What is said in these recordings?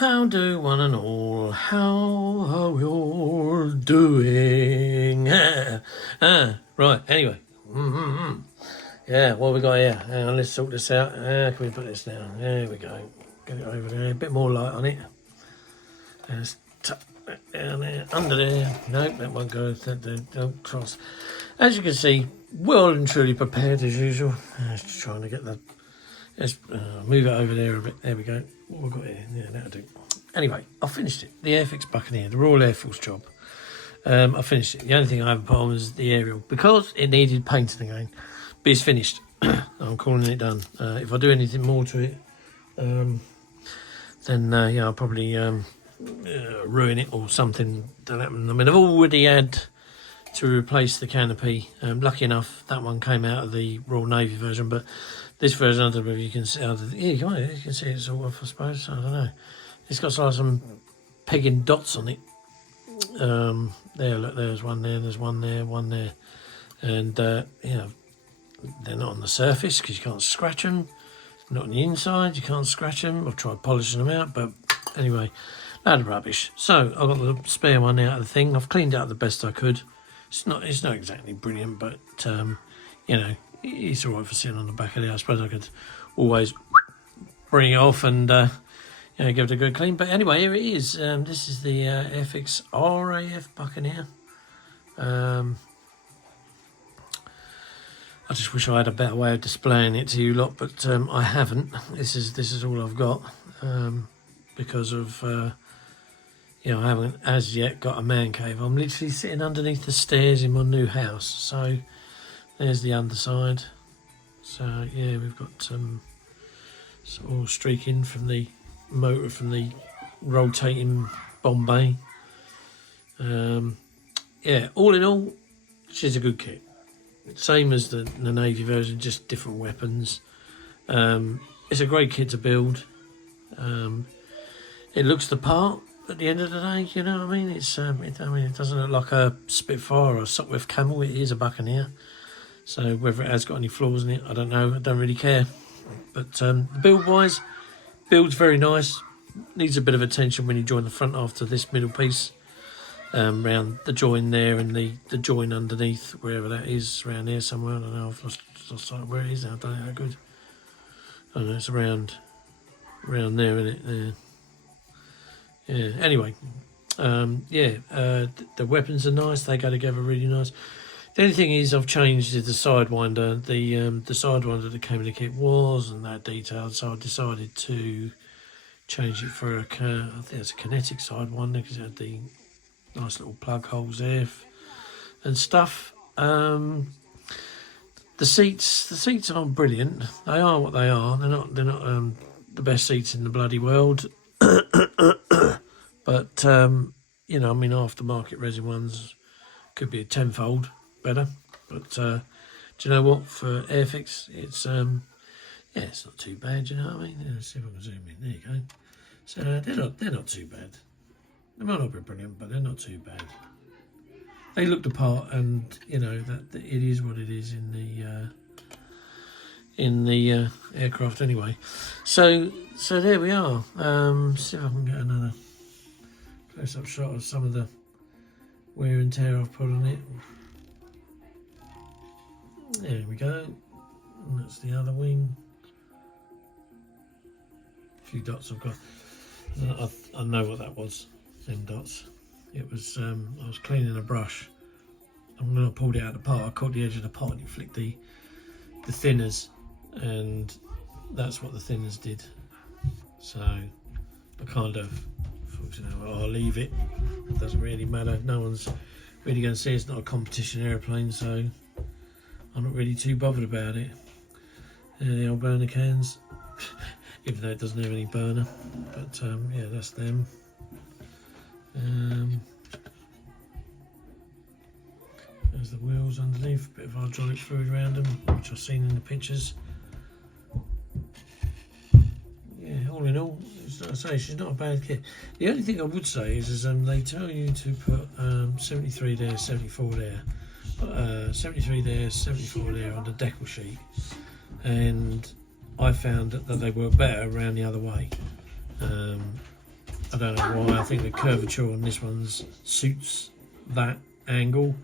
How do one and all, how are we all doing? Right, anyway. Yeah, what we got here? Hang on, let's sort this out. Can we put this down? There we go. Get it over there. A bit more light on it. Let's tuck that down there. Under there. Nope, that won't go. Don't cross. As you can see, well and truly prepared as usual. Just trying to get the... Let's move it over there a bit. There we go. What have we got here? Yeah, that'll do. Anyway, I finished it. The Airfix Buccaneer, the Royal Air Force job. I finished it. The only thing I haven't put on was the aerial because it needed painting again. But it's finished. I'm calling it done. If I do anything more to it, then yeah, I'll probably ruin it or something. Don't happen. I mean, I've already had to replace the canopy. Lucky enough, that one came out of the Royal Navy version, but this version, I don't know if you can see. Yeah, come on, you can see it's all off, I suppose. I don't know. It's got like some pegging dots on it. There, look, there's one there, there's one there, and you know, they're not on the surface because you can't scratch them. Not on the inside, you can't scratch them. I've tried polishing them out, but anyway, load of rubbish. So I've got the spare one out of the thing. I've cleaned it out the best I could. It's not exactly brilliant, but you know, it's all right for sitting on the back of it. I suppose I could always bring it off and you know, give it a good clean. But anyway, here it is. This is the Airfix RAF Buccaneer. I just wish I had a better way of displaying it to you lot, but I haven't. This is all I've got because of you know, I haven't as yet got a man cave. I'm literally sitting underneath the stairs in my new house. So there's the underside. So yeah, we've got sort of streaking from the motor from the rotating Bombay. Yeah, all in all, she's a good kit. Same as the Navy version, just different weapons. It's a great kit to build. It looks the part at the end of the day, you know what I mean? It's it doesn't look like a Spitfire or a Sopwith Camel. It is a Buccaneer. So whether it has got any flaws in it, I don't know. I don't really care. But build wise, build's very nice. Needs a bit of attention when you join the front after this middle piece. Around the join there and the join underneath, wherever that is, around here somewhere. I don't know. I've lost sight of where it is now. I don't know how good. I don't know. It's around there, isn't it? There. Yeah. Anyway, yeah. The weapons are nice. They go together really nice. The only thing is, I've changed the sidewinder. The sidewinder that came in the kit wasn't that detailed, so I decided to change it for I think it's a kinetic sidewinder because it had the nice little plug holes there and stuff. The seats aren't brilliant. They are what they are. They're not the best seats in the bloody world. But you know, I mean, aftermarket resin ones could be a tenfold better. But do you know what? For Airfix, it's yeah, it's not too bad. You know what I mean? Yeah, let's see if I can zoom in. There you go. So they're not too bad. They might not be brilliant, but they're not too bad. They look the part, and you know that it is what it is in the aircraft anyway. So there we are. See if I can get another close-up shot of some of the wear and tear I've put on it. There we go. And that's the other wing. A few dots I've got. I know what that was. Them dots. It was I was cleaning a brush. I'm gonna pull it out of the pot. I caught the edge of the pot and it flicked the thinners, and that's what the thinners did. So I kind of thought, you know, well, I'll leave it. It doesn't really matter. No one's really going to see. It's not a competition airplane, so I'm not really too bothered about it. There the old burner cans, even though it doesn't have any burner. But yeah, that's them. There's the wheels underneath, a bit of hydraulic fluid around them, which I've seen in the pictures. Yeah, all in all, I say, she's not a bad kit. The only thing I would say is they tell you to put 73 there, 74 there, 73 there, 74 there on the decal sheet, and I found that they work better around the other way. I don't know why. I think the curvature on this one suits that angle.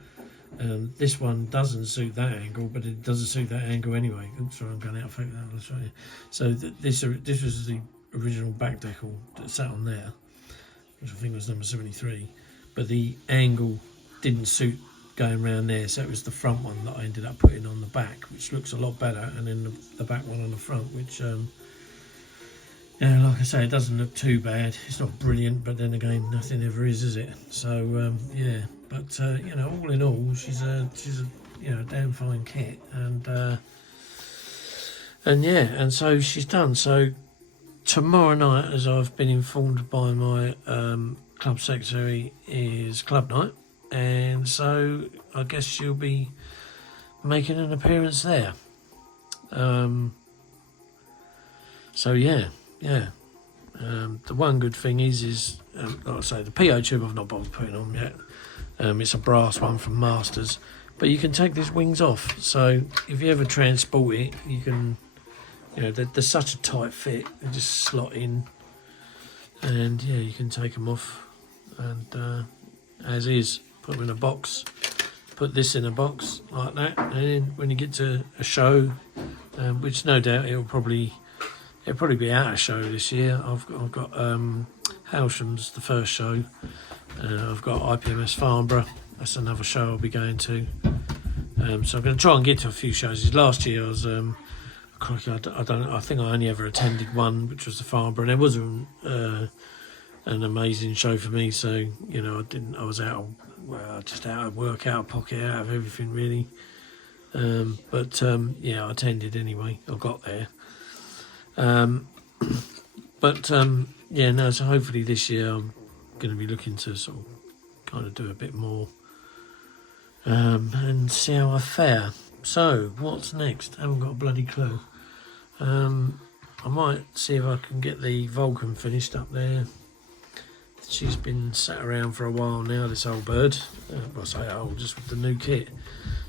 This one doesn't suit that angle, but it doesn't suit that angle anyway. Oops, sorry, I'm going out of focus. I'll show you. So this was the original back decal that sat on there, which I think was number 73. But the angle didn't suit going around there, so it was the front one that I ended up putting on the back, which looks a lot better, and then the back one on the front, which yeah, like I say, it doesn't look too bad. It's not brilliant, but then again, nothing ever is it? So yeah, but you know, all in all, she's a you know, damn fine kit, and yeah, and so she's done. So tomorrow night, as I've been informed by my club secretary, is club night, and so I guess she'll be making an appearance there. So yeah. The one good thing is like I say, the PO tube I've not bothered putting on yet. It's a brass one from Masters, but you can take these wings off. So if you ever transport it, you can, you know, they're such a tight fit, they just slot in, and yeah, you can take them off, and as is, put them in a box. Put this in a box like that, and then when you get to a show, which no doubt it'll probably be out of show this year. I've got Hailsham's the first show. I've got IPMS Farnborough. That's another show I'll be going to. So I'm going to try and get to a few shows. Last year I was, I think I only ever attended one, which was the Farnborough, and it was an amazing show for me. So you know, I was just out of work, out of pocket, out of everything really. But yeah, I attended anyway. I got there. But yeah, no, so hopefully this year I'm going to be looking to sort of kind of do a bit more and see how I fare. So what's next? I haven't got a bloody clue. I might see if I can get the Vulcan finished up there. She's been sat around for a while now, this old bird. I say old, just with the new kit.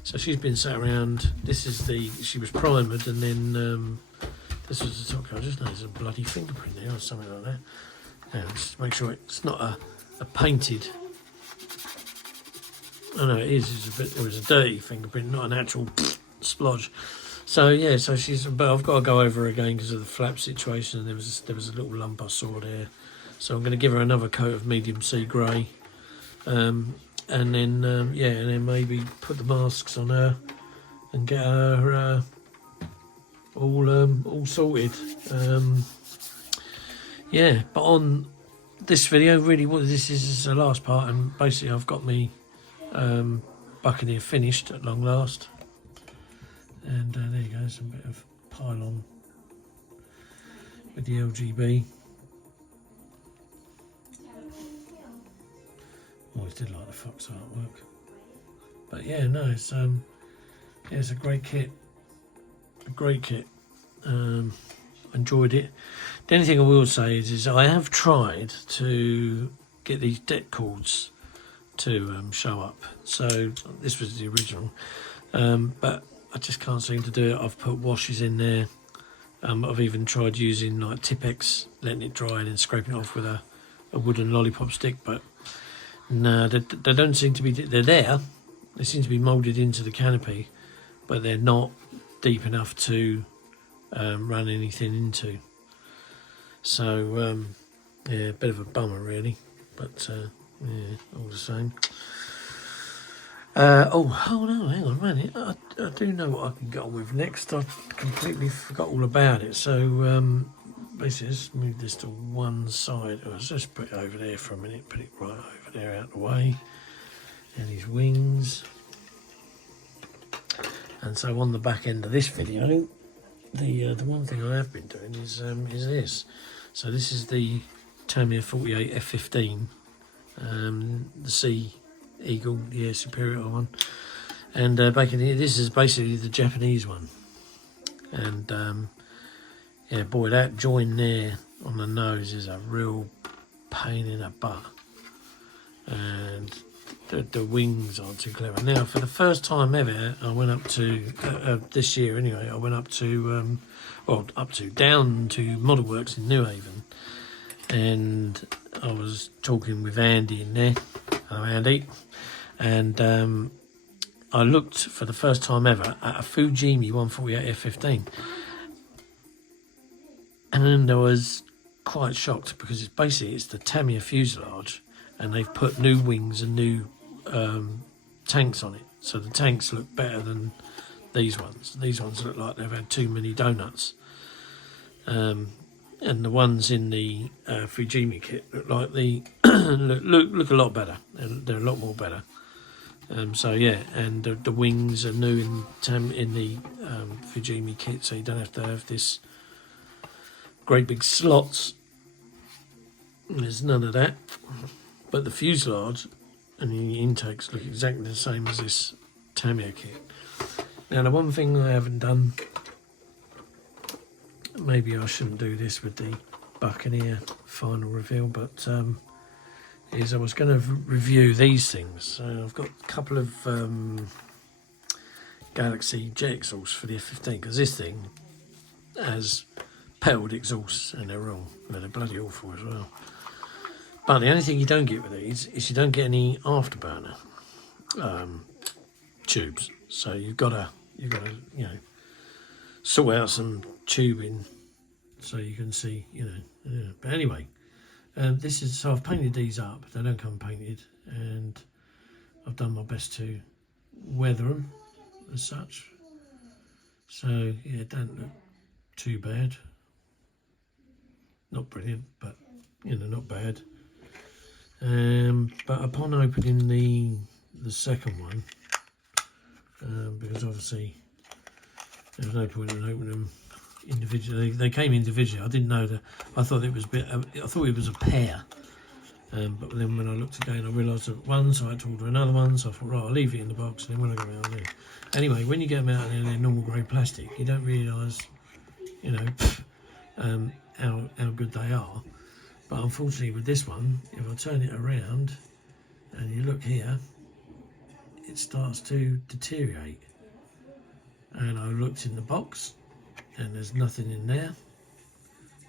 So she's been sat around. She was primered, and then this was the top coat. I just know there's a bloody fingerprint there or something like that. Yeah, just make sure it's not a painted. Oh no, it is. It was a dirty fingerprint, not an actual splodge. So yeah, but I've got to go over her again because of the flap situation. And there was a little lump I saw there. So I'm going to give her another coat of medium sea grey, and then yeah, and then maybe put the masks on her and get her all sorted. Yeah, but on this video, really, this is the last part, and basically I've got me Buccaneer finished at long last, and there you go, some bit of pylon with the LGB. Always did like the Fox artwork, but yeah, no, it's a great kit. A great kit. Enjoyed it. The only thing I will say is I have tried to get these deck cords to show up. So this was the original, but I just can't seem to do it. I've put washes in there. I've even tried using like Tipex, letting it dry and then scraping it off with a wooden lollipop stick, but no, they don't seem to be. They're there. They seem to be moulded into the canopy, but they're not deep enough to run anything into. So yeah, a bit of a bummer really, but yeah, all the same. Oh no, hang on a minute. I do know what I can get on with next. I completely forgot all about it. So basically, let's move this to one side. Let's just put it over there for a minute. Put it right over there out of the way. And his wings. And so on the back end of this video, the one thing I have been doing is this. So this is the Tamiya 48 F15, the Sea Eagle, the Air Superior one, and this is basically the Japanese one. And yeah, boy, that join there on the nose is a real pain in the butt, and the wings aren't too clever. Now, for the first time ever, I went up to this year anyway. I went up to down to Model Works in New Haven, and I was talking with Andy in there. Hello, Andy. And I looked for the first time ever at a Fujimi 148 F15, and then I was quite shocked because it's the Tamiya fuselage, and they've put new wings and new tanks on it. So the tanks look better than these ones. These ones look like they've had too many donuts. And the ones in the Fujimi kit look like look a lot better. They're a lot more better. So yeah, and the wings are new in the Fujimi kit, so you don't have to have this great big slots. There's none of that. But the fuselage and the intakes look exactly the same as this Tamiya kit. Now the one thing I haven't done, maybe I shouldn't do this with the Buccaneer final reveal, but is I was going to review these things. So I've got a couple of Galaxy jet exhausts for the F15, because this thing has pedalled exhausts and they're wrong. They're bloody awful as well. But the only thing you don't get with these is you don't get any afterburner tubes. So you've got to sort out some tubing so you can see, Yeah. But anyway, so I've painted these up. They don't come painted, and I've done my best to weather them as such. So yeah, it don't look too bad. Not brilliant, but not bad. But upon opening the second one, because obviously there was no point in opening them individually. They came individually. I didn't know that. I thought it was I thought it was a pair. But then when I looked again, I realised that one, so I had to order another one. So I thought, right, I'll leave it in the box, and then when I go out there. Anyway, when you get them out in their normal grey plastic, you don't realise, how good they are. But unfortunately with this one, if I turn it around and you look here, it starts to deteriorate. And I looked in the box and there's nothing in there,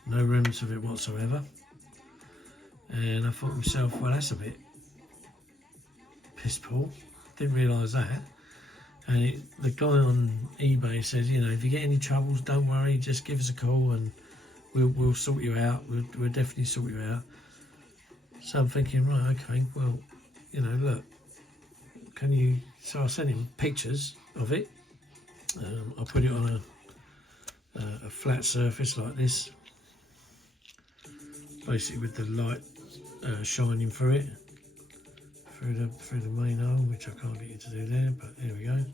no remnants of it whatsoever. And I thought to myself, well, that's a bit piss poor. Didn't realise that. And the guy on eBay says, if you get any troubles, don't worry, just give us a call and we'll sort you out. We'll definitely sort you out. So I'm thinking, right, okay, well, look, can you? So I sent him pictures of it. I put it on a flat surface like this, basically with the light shining through it, through the main hole, which I can't get you to do there, but there we go.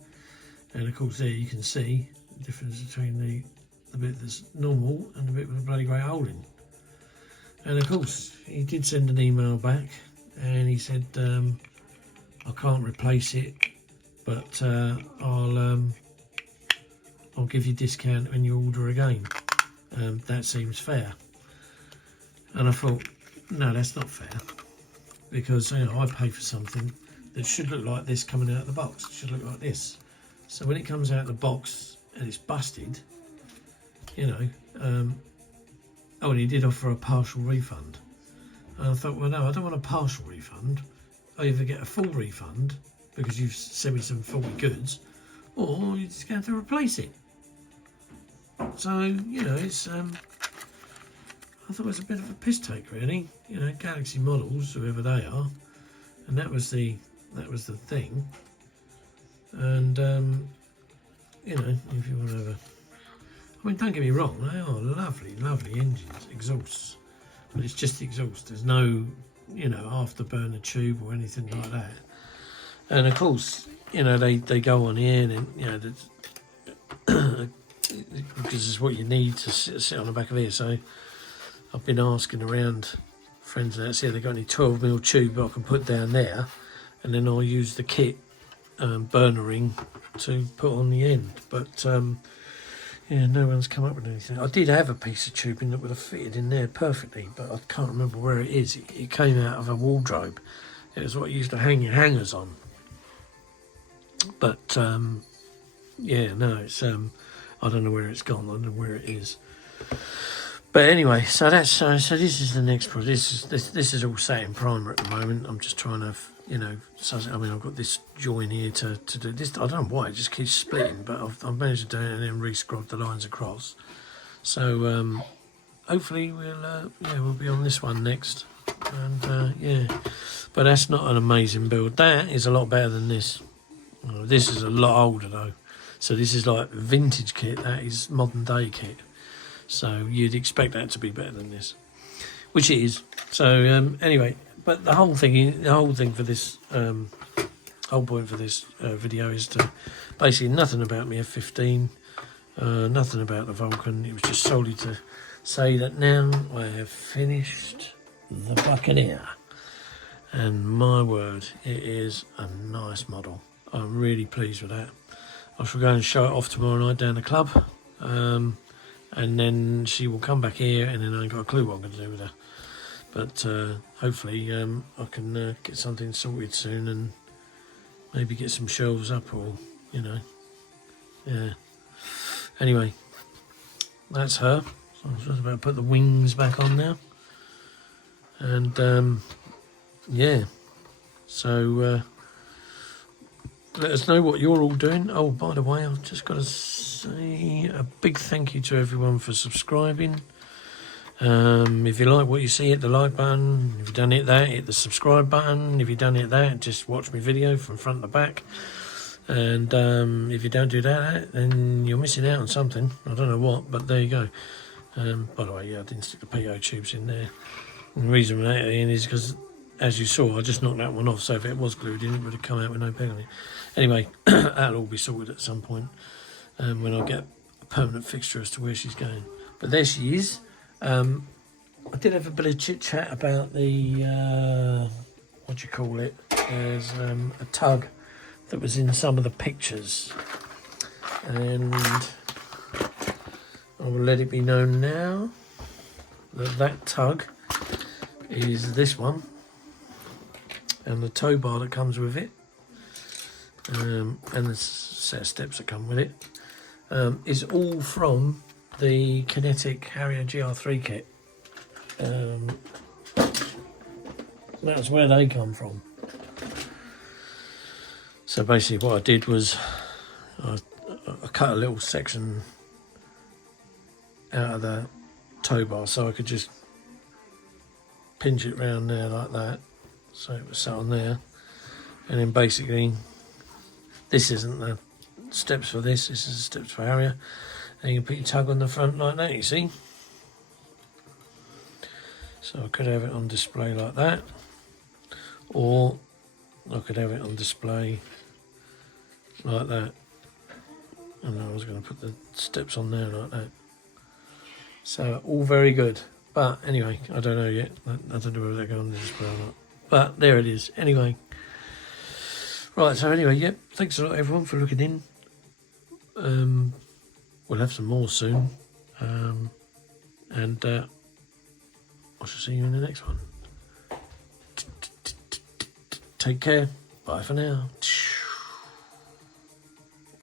And of course there you can see the difference between the bit that's normal and the bit with a bloody great hole in. And of course he did send an email back and he said, I can't replace it, but I'll give you a discount when you order again. That seems fair. And I thought, no, that's not fair, because I pay for something that should look like this coming out of the box. It should look like this. So when it comes out of the box and it's busted, and he did offer a partial refund. And I thought, well, no, I don't want a partial refund. I either get a full refund because you've sent me some faulty goods, or you're just going to have to replace it. So, it's I thought it was a bit of a piss take, really. Galaxy models, whoever they are, and that was the thing. And if you want to have don't get me wrong, they are lovely, lovely engines, exhausts, but it's just the exhaust. There's no, afterburner tube or anything like that. And of course, they go on here, and because it's what you need to sit on the back of here. So I've been asking around friends and that, see if they've got any 12mm tube I can put down there, and then I'll use the kit burner ring to put on the end. But no one's come up with anything. I did have a piece of tubing that would have fitted in there perfectly, but I can't remember where it is. It came out of a wardrobe. It was what you used to hang your hangers on. But it's I don't know where it's gone. I don't know where it is. But anyway, so that's so this is the next project. This is all set in primer at the moment. I'm just trying to, you know, so I mean, I've got this join here to do this. I don't know why it just keeps splitting, but I've managed to do it and then re-scrub the lines across. So hopefully we'll be on this one next, and yeah. But that's not an amazing build. That is a lot better than this. This is a lot older though. So this is like vintage kit. That is modern day kit. So you'd expect that to be better than this, which it is. So anyway, but the whole thing for this, whole point for this video is to basically nothing about me F-15, nothing about the Vulcan. It was just solely to say that now I have finished the Buccaneer, and my word, it is a nice model. I'm really pleased with that. I shall go and show it off tomorrow night down the club. And then she will come back here, and then I ain't got a clue what I'm going to do with her. But hopefully I can get something sorted soon and maybe get some shelves up, or, you know, yeah. Anyway, that's her. So I'm just about to put the wings back on now. And yeah, so let us know what you're all doing. Oh, by the way, I've just got to say a big thank you to everyone for subscribing. If you like what you see, hit the like button. If you don't hit that, hit the subscribe button. If you don't hit that, just watch my video from front to back. And if you don't do that, then you're missing out on something. I don't know what, but there you go. By the way, yeah, I didn't stick the PO tubes in there. And the reason for that is because, as you saw, I just knocked that one off, so if it was glued in, it would have come out with no peg on it. Anyway, that'll all be sorted at some point when I get a permanent fixture as to where she's going. But there she is. I did have a bit of chit-chat about the, what do you call it? There's a tug that was in some of the pictures. And I will let it be known now that that tug is this one. And the tow bar that comes with it, and the set of steps that come with it, is all from the Kinetic Harrier GR3 kit. That's where they come from. So basically what I did was I cut a little section out of the tow bar so I could just pinch it round there like that. So it was sat on there, and then basically this isn't the steps for this is the steps for Harrier, and you can put your tug on the front like that, you see. So I could have it on display like that, or I could have it on display like that, and I was going to put the steps on there like that. So all very good, but anyway, I don't know yet. I don't know whether they're going on the display or not. But there it is. Anyway. Right, so anyway, yep. Thanks a lot, everyone, for looking in. We'll have some more soon. And I shall see you in the next one. Take care. Bye for now.